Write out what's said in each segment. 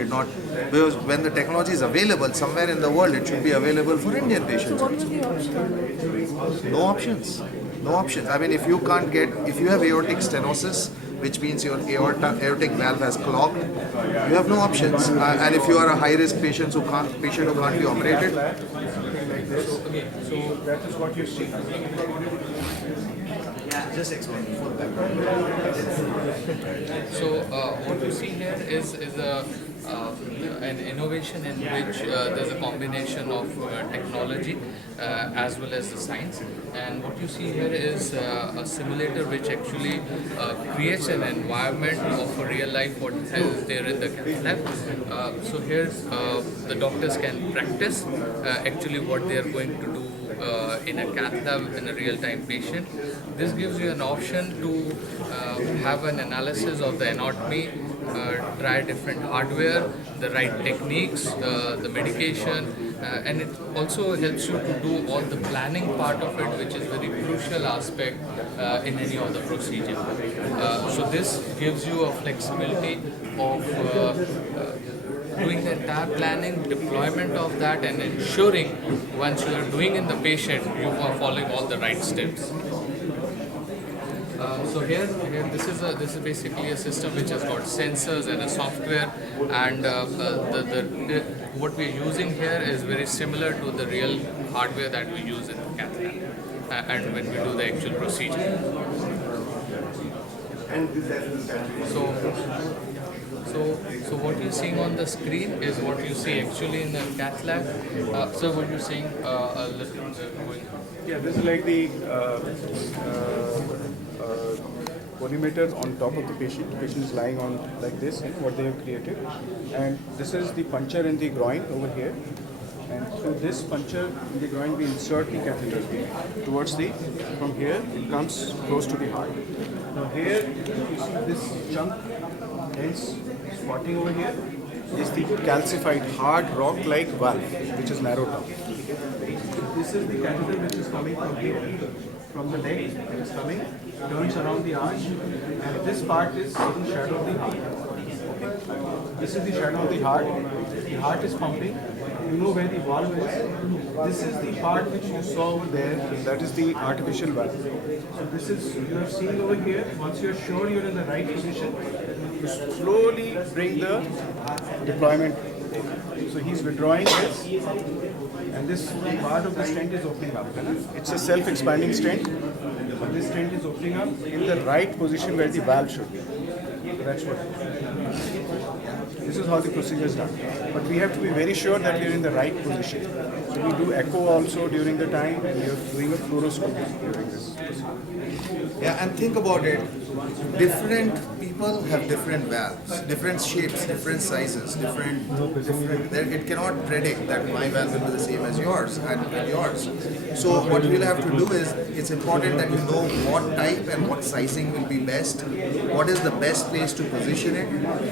it not, because when the technology is available somewhere in the world, it should be available for Indian patients. What were the options? No options. No options. I mean, if you have aortic stenosis, which means your aortic valve has clogged, you have no options. And if you are a high-risk patient who can't be operated. So that is what you see. Just explain. So what you see here is an innovation in which there's a combination of technology as well as the science. And what you see here is a simulator which actually creates an environment of a real life what is there in the cath lab. So here the doctors can practice actually what they are going to do in a cath lab in a real-time patient. This gives you an option to have an analysis of the anatomy, try different hardware, the right techniques, the medication, and it also helps you to do all the planning part of it, which is very crucial aspect in any of the procedure. So this gives you a flexibility of doing the entire planning, deployment of that, and ensuring once you are doing in the patient, you are following all the right steps. So here this is basically a system which has got sensors and a software, and what we are using here is very similar to the real hardware that we use in the cath lab, and when we do the actual procedure. So what you're seeing on the screen is what you see actually in the cath lab. So what you're seeing a little going. Yeah, this is like the collimator on top of the patient. The patient is lying on like this, what they have created. And this is the puncture in the groin over here. And through this puncture in the groin, we insert the catheter towards from here, it comes close to the heart. Now here, you see this chunk, hence spotting over here, is the calcified hard rock-like valve, which is narrowed down. This is the catheter which is coming from here, from the leg, it is coming, turns around the arch, and this part is the shadow of the heart. This is the shadow of the heart is pumping, you know where the valve is. This is the part which you saw over there, that is the artificial valve. So this is, you are seeing over here, once you are sure you are in the right position, you slowly bring the deployment. So he's withdrawing this, and this part of the stent is opening up. It's a self-expanding stent, but this stent is opening up in the right position where the valve should be. So that's what. This is how the procedure is done. But we have to be very sure that we are in the right position. So we do echo also during the time, and we are doing a fluoroscopy during this procedure. Yeah, and think about it. Different people have different valves, different shapes, different sizes, different. It cannot predict that my valve will be the same as yours and yours. So what we'll have to do is, it's important that you know what type and what sizing will be best, what is the best place to position it.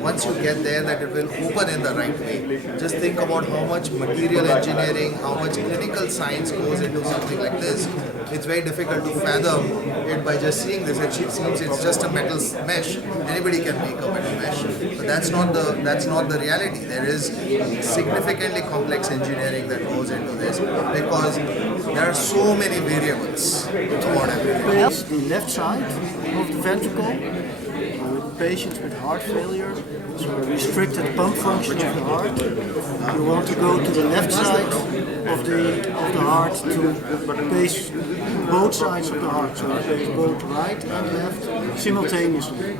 Once you get there, that it will open in the right way. Just think about how much material engineering, how much clinical science goes into something like this. It's very difficult to fathom it by just seeing this. It seems it's just a metal mesh. Anybody can make a metal mesh, but that's not the reality. There is significantly complex engineering that goes into this because there are so many variables about everything. Yes, the left side of the ventricle. Patients with heart failure, so a restricted pump function of the heart. You want to go to the left side of the heart to pace both sides of the heart, so you pace both right and left simultaneously.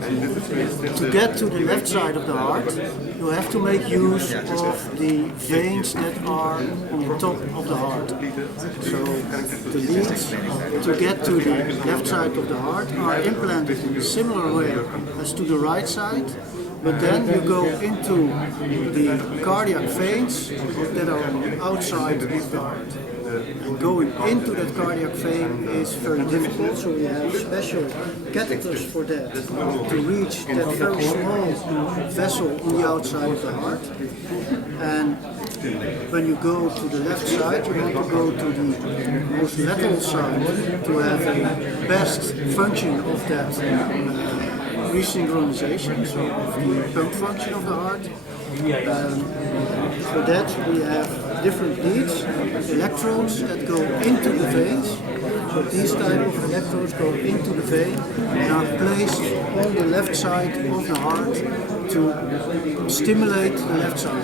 To get to the left side of the heart, you have to make use of the veins that are on the top of the heart. So the leads to get to the left side of the heart are implanted in a similar way as to the right side, but then you go into the cardiac veins that are on the outside of the heart. And going into that cardiac vein is very difficult, so we have special catheters for that, to reach that very small vessel on the outside of the heart. And when you go to the left side, you want to go to the most lateral side to have the best function of that resynchronization, so of the pump function of the heart. For that we have different leads, electrodes that go into the veins. So these type of electrodes go into the vein and are placed on the left side of the heart to stimulate the left side.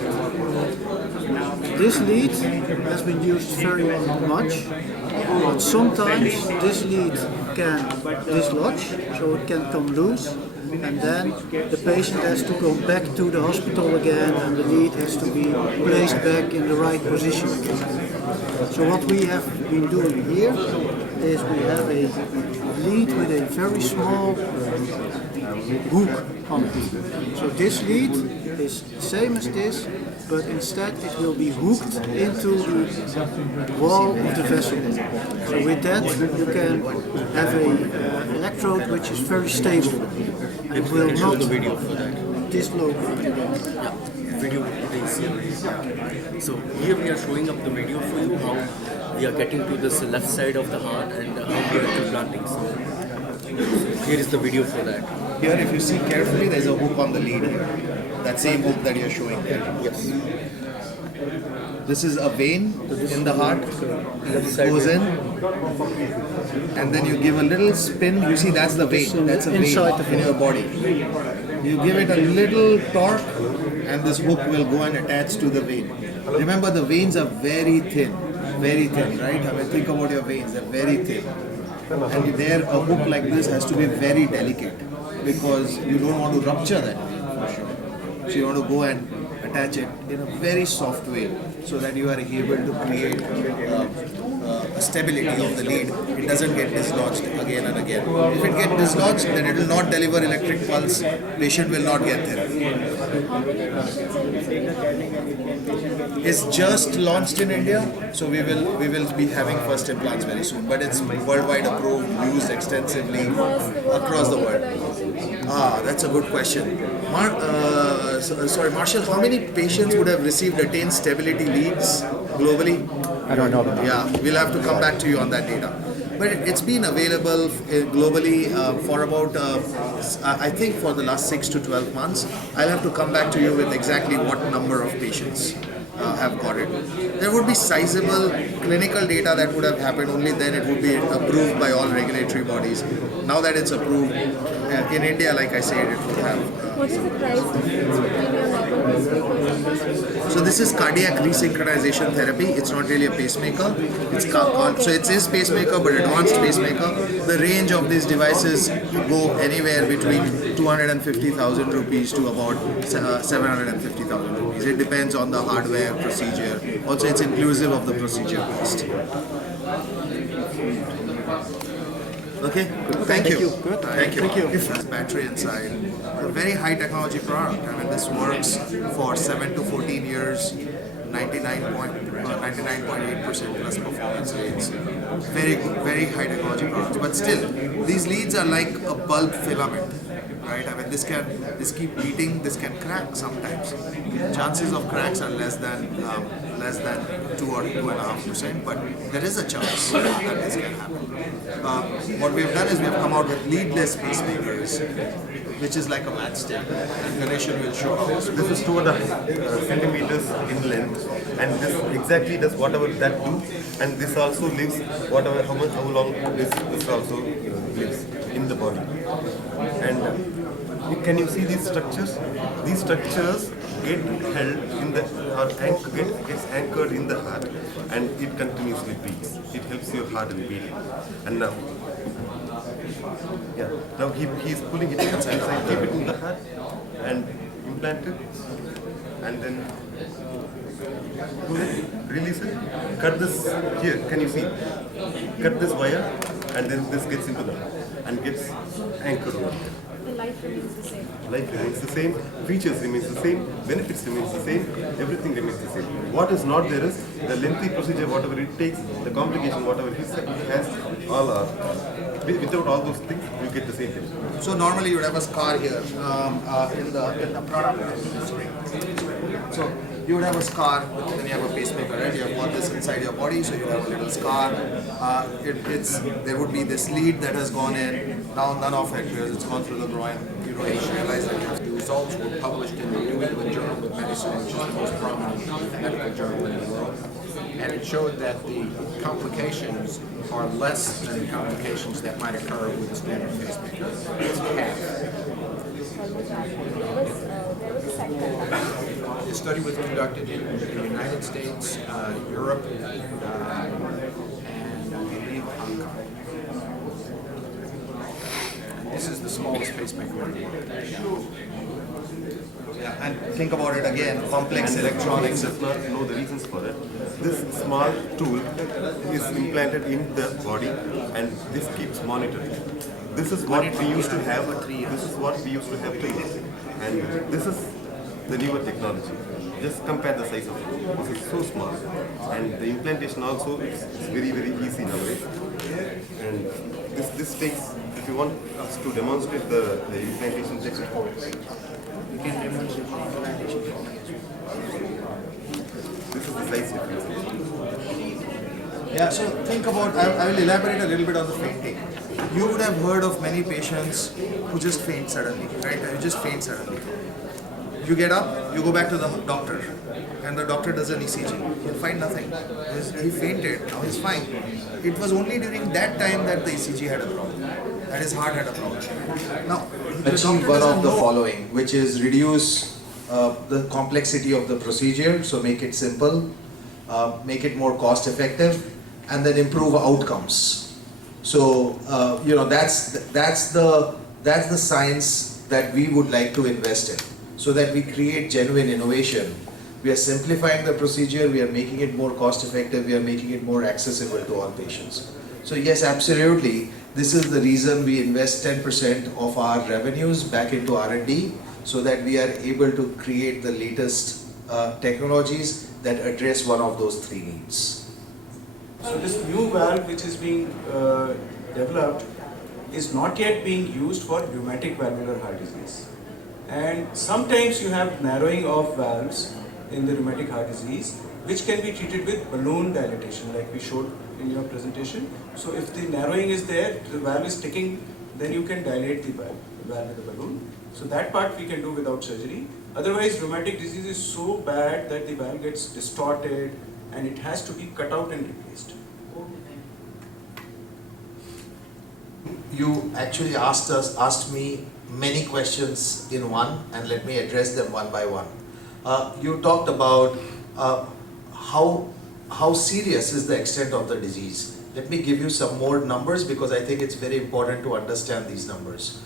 This lead has been used very much, but sometimes this lead can dislodge, so it can come loose, and then the patient has to go back to the hospital again and the lead has to be placed back in the right position again. So what we have been doing here is we have a lead with a very small hook on it. So this lead is the same as this, but instead it will be hooked into the wall of the vessel. So with that you can have a electrode which is very stable and will not dislocate. Yeah, video please. So here we are showing up the video for you how we are getting to this left side of the heart and how we are implanting. So here is the video for that. Here, if you see carefully, there's a hook on the lead here. That same hook that you're showing there. Yes. This is a vein in the heart. It goes in, and then you give a little spin. You see, that's the vein. That's a vein in your body. You give it a little torque, and this hook will go and attach to the vein. Remember, the veins are very thin, right? I mean, think about your veins; they're very thin. And there, a hook like this has to be very delicate because you don't want to rupture that for sure. So you want to go and attach it in a very soft way so that you are able to create a stability of the lead. It doesn't get dislodged again and again. If it gets dislodged, then it will not deliver electric pulse. Patient will not get therapy. It's just launched in India, so we will be having first implants very soon. But it's worldwide approved, used extensively across the world. That's a good question. Sorry, Marshall, how many patients would have received attained stability leads globally? I don't know. Yeah, we'll have to come back to you on that data. But it's been available globally for about, I think for the last 6 to 12 months. I'll have to come back to you with exactly what number of patients have got it. There would be sizable clinical data that would have happened, only then it would be approved by all regulatory bodies. Now that it's approved, in India, like I said, it would have. What is the price difference between your normal pacemaker? So this is cardiac resynchronization therapy. It's not really a pacemaker. It's so it is pacemaker, but advanced pacemaker. The range of these devices go anywhere between 250,000 rupees to about 750,000 rupees. It depends on the hardware, procedure. Also, it's inclusive of the procedure cost. Okay. Thank you. Good. Thank you. Thank you. If there's battery inside, a very high technology product. I mean, this works for 7 to 14 years, 99.8% plus performance rates. Very good, very high technology products. But still, these leads are like a bulb filament, right? I mean, this keep beating, this can crack sometimes. Chances of cracks are less than 2 or 2.5%, but there is a chance that this can happen. What we have done is we have come out with leadless pacemakers, which is like a matchstick, and Ganeshan will show how. This is 2.5 centimeters in length, and this exactly does whatever that do, and this also lives whatever how long this also lives in the body. And can you see these structures? These structures get held in the gets anchored in the heart, and it continuously beats. It helps your heart in beating. And now, now he is pulling it inside, keep it in the heart, and implant it, and then pull it, release it, cut this here. Can you see? Cut this wire, and then this gets into the heart and gets anchored over there. The life remains the same. Life remains the same, features remains the same, benefits remains the same, everything remains the same. What is not there is the lengthy procedure, whatever it takes, the complication, whatever he has, all are. Without all those things, you get the same thing. So normally you would have a scar here in the product. So you would have a scar, then you have a pacemaker, right? You have got this inside your body, so you have a little scar. There would be this lead that has gone in. Now none of it because it's gone through the groin. You don't even realize that you have to use results were published in the New England Journal of Medicine, which is the most prominent medical journal in the world. And it showed that the complications are less than the complications that might occur with a standard pacemaker. It's half. There was a study conducted. The study was conducted in the United States, Europe, and I believe Hong Kong. And this is the smallest pacemaker in the world. Yeah, and think about it again, complex electronics. Does not know the reasons for that. This small tool is implanted in the body, and this keeps monitoring. This is what we used to have. This is what we used to have 3 years, and this is the newer technology. Just compare the size of it. This is so small, and the implantation also is very easy nowadays. And this takes. If you want us to demonstrate the implantation technique. You can demonstrate the implantation technique. This is the size difference. Yeah, so think about, I will elaborate a little bit on the fainting. You would have heard of many patients who just faint suddenly, right? You just faint suddenly. You get up, you go back to the doctor, and the doctor does an ECG. He'll find nothing. He fainted, now he's fine. It was only during that time that the ECG had a problem, that his heart had a problem. Now, achieve one of the following, which is reduce the complexity of the procedure, so make it simple, make it more cost effective, and then improve outcomes. So that's the science that we would like to invest in, so that we create genuine innovation. We are simplifying the procedure, we are making it more cost effective, we are making it more accessible to all patients. So yes, absolutely, this is the reason we invest 10% of our revenues back into R&D, so that we are able to create the latest technologies that address one of those 3 needs. So this new valve which is being developed is not yet being used for rheumatic valvular heart disease. And sometimes you have narrowing of valves in the rheumatic heart disease, which can be treated with balloon dilatation, like we showed in your presentation. So if the narrowing is there, the valve is sticking, then you can dilate the valve with a balloon. So that part we can do without surgery. Otherwise, rheumatic disease is so bad that the valve gets distorted and it has to be cut out and replaced. You actually asked me many questions in one, and let me address them one by one. You talked about how serious is the extent of the disease. Let me give you some more numbers, because I think it's very important to understand these numbers.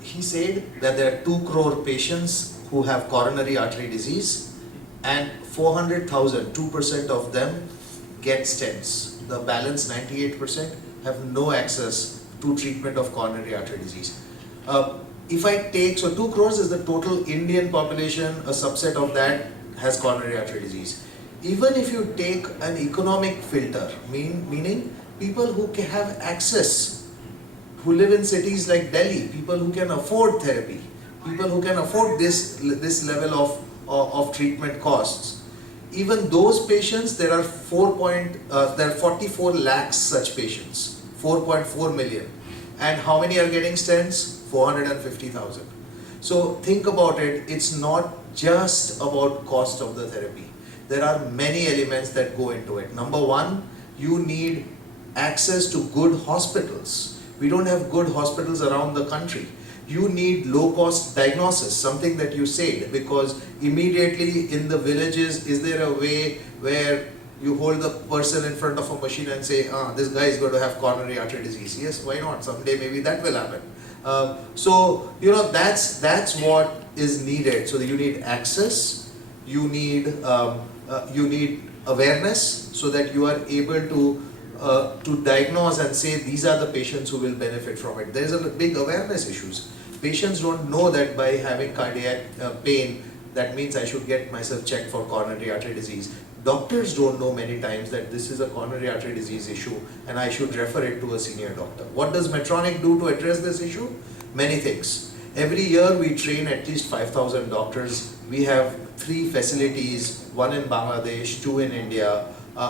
He said that there are 2 crore patients who have coronary artery disease, and 400,000, 2% of them get stents. The balance 98% have no access to treatment of coronary artery disease. If I take, so 2 crores is the total Indian population, a subset of that has coronary artery disease. Even if you take an economic filter, meaning people who can have access, who live in cities like Delhi, people who can afford therapy, people who can afford this level of treatment costs, even those patients, there are 44 lakhs such patients, 4.4 million. And how many are getting stents? 450,000. So think about it, it's not just about cost of the therapy. There are many elements that go into it. Number one, you need access to good hospitals. We don't have good hospitals around the country. You need low-cost diagnosis, something that you said, because immediately in the villages, is there a way where you hold the person in front of a machine and say, this guy is going to have coronary artery disease? Yes, why not? Someday maybe that will happen. So, that's what is needed. So you need access, you need awareness, so that you are able to diagnose and say these are the patients who will benefit from it. There is a big awareness issues. Patients don't know that by having cardiac pain, that means I should get myself checked for coronary artery disease. Doctors don't know many times that this is a coronary artery disease issue and I should refer it to a senior doctor. What does Medtronic do to address this issue? Many things. Every year we train at least 5,000 doctors. We have 3 facilities, 1 in Bangladesh, 2 in India,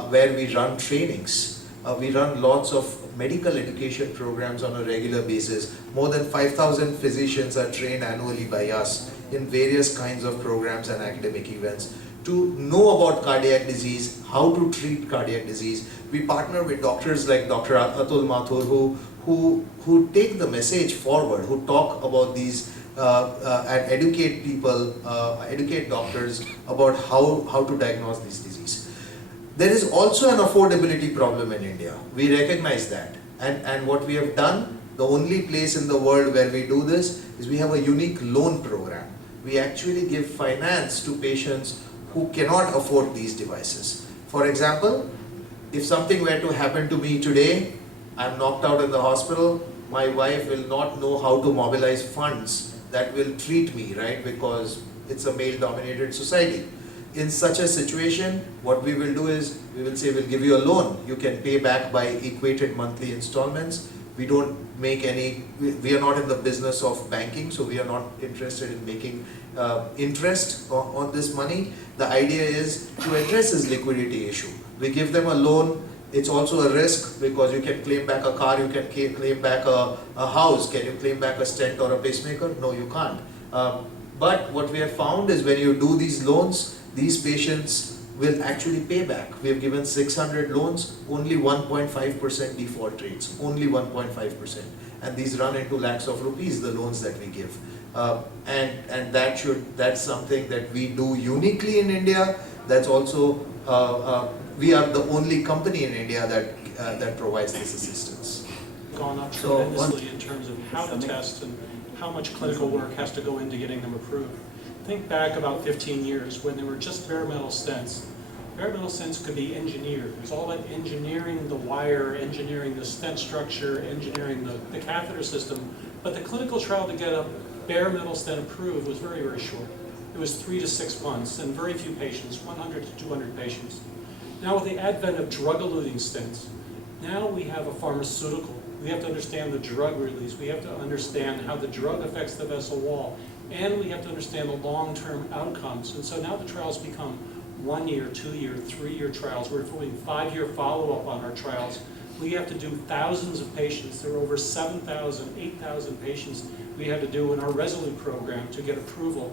where we run trainings. We run lots of medical education programs on a regular basis. More than 5,000 physicians are trained annually by us in various kinds of programs and academic events to know about cardiac disease, how to treat cardiac disease. We partner with doctors like Dr. Atul Mathur who take the message forward, who talk about these and educate people, educate doctors about how to diagnose this disease. There is also an affordability problem in India. We recognize that. And what we have done, the only place in the world where we do this is we have a unique loan program. We actually give finance to patients who cannot afford these devices. For example, if something were to happen to me today, I'm knocked out in the hospital, my wife will not know how to mobilize funds that will treat me, right? Because it's a male-dominated society. In such a situation, what we will do is, we will say, we'll give you a loan. You can pay back by equated monthly installments. We don't make any, we are not in the business of banking, so we are not interested in making interest on this money. The idea is to address this liquidity issue. We give them a loan. It's also a risk because you can claim back a car, you can claim back a house. Can you claim back a stent or a pacemaker? No, you can't. But what we have found is when you do these loans, these patients will actually pay back. We have given 600 loans, only 1.5% default rates, only 1.5%. And these run into lakhs of rupees, the loans that we give. And that's something that we do uniquely in India. That's also, we are the only company in India that provides this assistance. Gone up tremendously in terms of how to test and how much clinical work has to go into getting them approved. Think back about 15 years when there were just bare metal stents. Bare metal stents could be engineered. It was all about engineering the wire, engineering the stent structure, engineering the catheter system. But the clinical trial to get a bare metal stent approved was very, very short. It was 3 to 6 months and very few patients, 100 to 200 patients. Now with the advent of drug-eluting stents, now we have a pharmaceutical. We have to understand the drug release. We have to understand how the drug affects the vessel wall. And we have to understand the long-term outcomes. And so now the trials become 1 year, 2 year, 3 year trials. We're doing 5-year follow-up on our trials. We have to do thousands of patients. There are over 7,000, 8,000 patients we had to do in our Resolute program to get approval.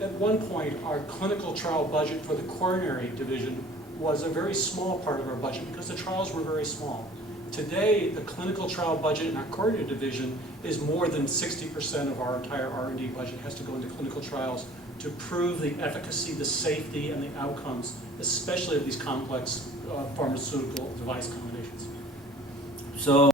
At one point, our clinical trial budget for the coronary division was a very small part of our budget because the trials were very small. Today, the clinical trial budget in our coronary division is more than 60% of our entire R&D budget has to go into clinical trials to prove the efficacy, the safety, and the outcomes, especially of these complex pharmaceutical device combinations. So